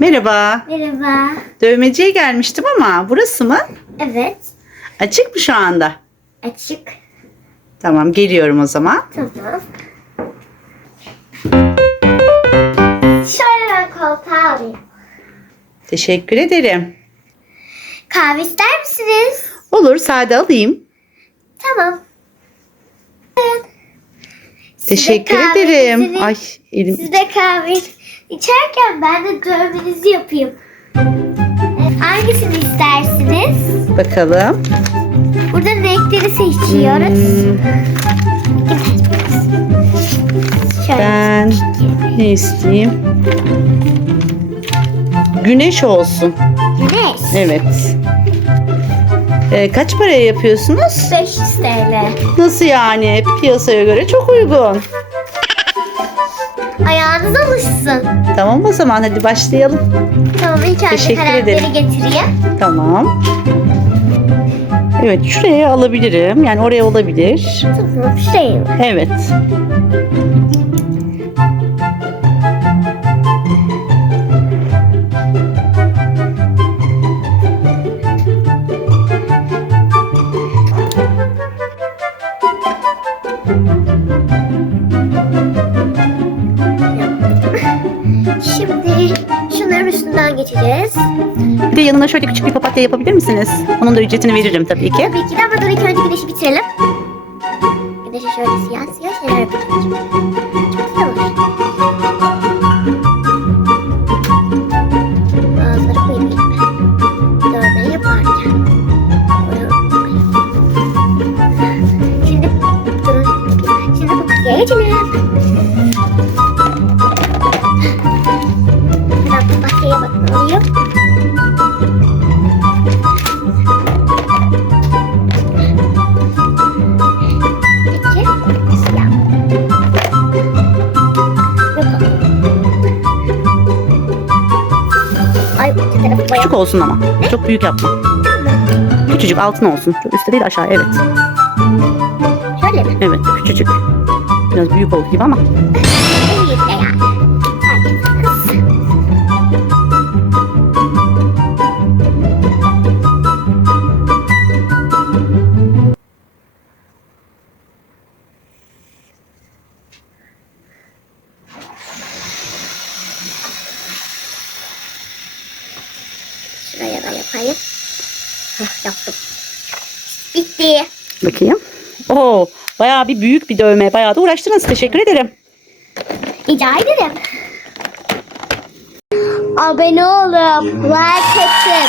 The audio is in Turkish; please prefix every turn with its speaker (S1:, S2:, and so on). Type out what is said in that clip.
S1: Merhaba.
S2: Merhaba.
S1: Dövmeciye gelmiştim ama burası mı?
S2: Evet.
S1: Açık mı şu anda?
S2: Açık.
S1: Tamam geliyorum o zaman.
S2: Tamam. Şöyle ben koltuğa alayım.
S1: Teşekkür ederim.
S2: Kahve ister misiniz?
S1: Olur sade alayım.
S2: Tamam.
S1: Teşekkür ederim. Ay elim.
S2: Siz de kahve içerken ben de dövmenizi yapayım. Hangisini istersiniz?
S1: Bakalım.
S2: Burada renkleri seçiyoruz. Şöyle.
S1: Ben ne isteyeyim? Güneş olsun.
S2: Güneş.
S1: Evet. Ee, kaç paraya yapıyorsunuz?
S2: 500 TL.
S1: Nasıl yani? Piyasaya göre çok uygun.
S2: Ayağınız alışsın.
S1: Tamam o zaman hadi başlayalım.
S2: Tamam ilk önce
S1: Teşekkür
S2: kalemleri
S1: ederim.
S2: getireyim.
S1: Tamam. Evet şuraya alabilirim. Yani oraya olabilir.
S2: Tamam şey.
S1: Evet.
S2: Üstünden geçeceğiz.
S1: Bir de yanına şöyle küçük bir papatya yapabilir misiniz? Onun da ücretini veririm tabii ki.
S2: Tabii ki de ama dur ilk önce güneşi bitirelim. Güneşe şöyle siyah siyah şeyler yapacağız. Çok güzel olur.
S1: Küçük olsun ama. Çok büyük yapma. Küçücük altın olsun. Çok üstte değil aşağı evet.
S2: Şöyle mi?
S1: Evet küçücük. Biraz büyük oldu gibi ama.
S2: De yani. Şuraya da yapayım. Heh, yaptım. Bitti.
S1: Bakayım. Oo, bayağı bir büyük bir dövme. Bayağı da uğraştınız. Teşekkür ederim.
S2: Rica ederim. Abone olup like atmayı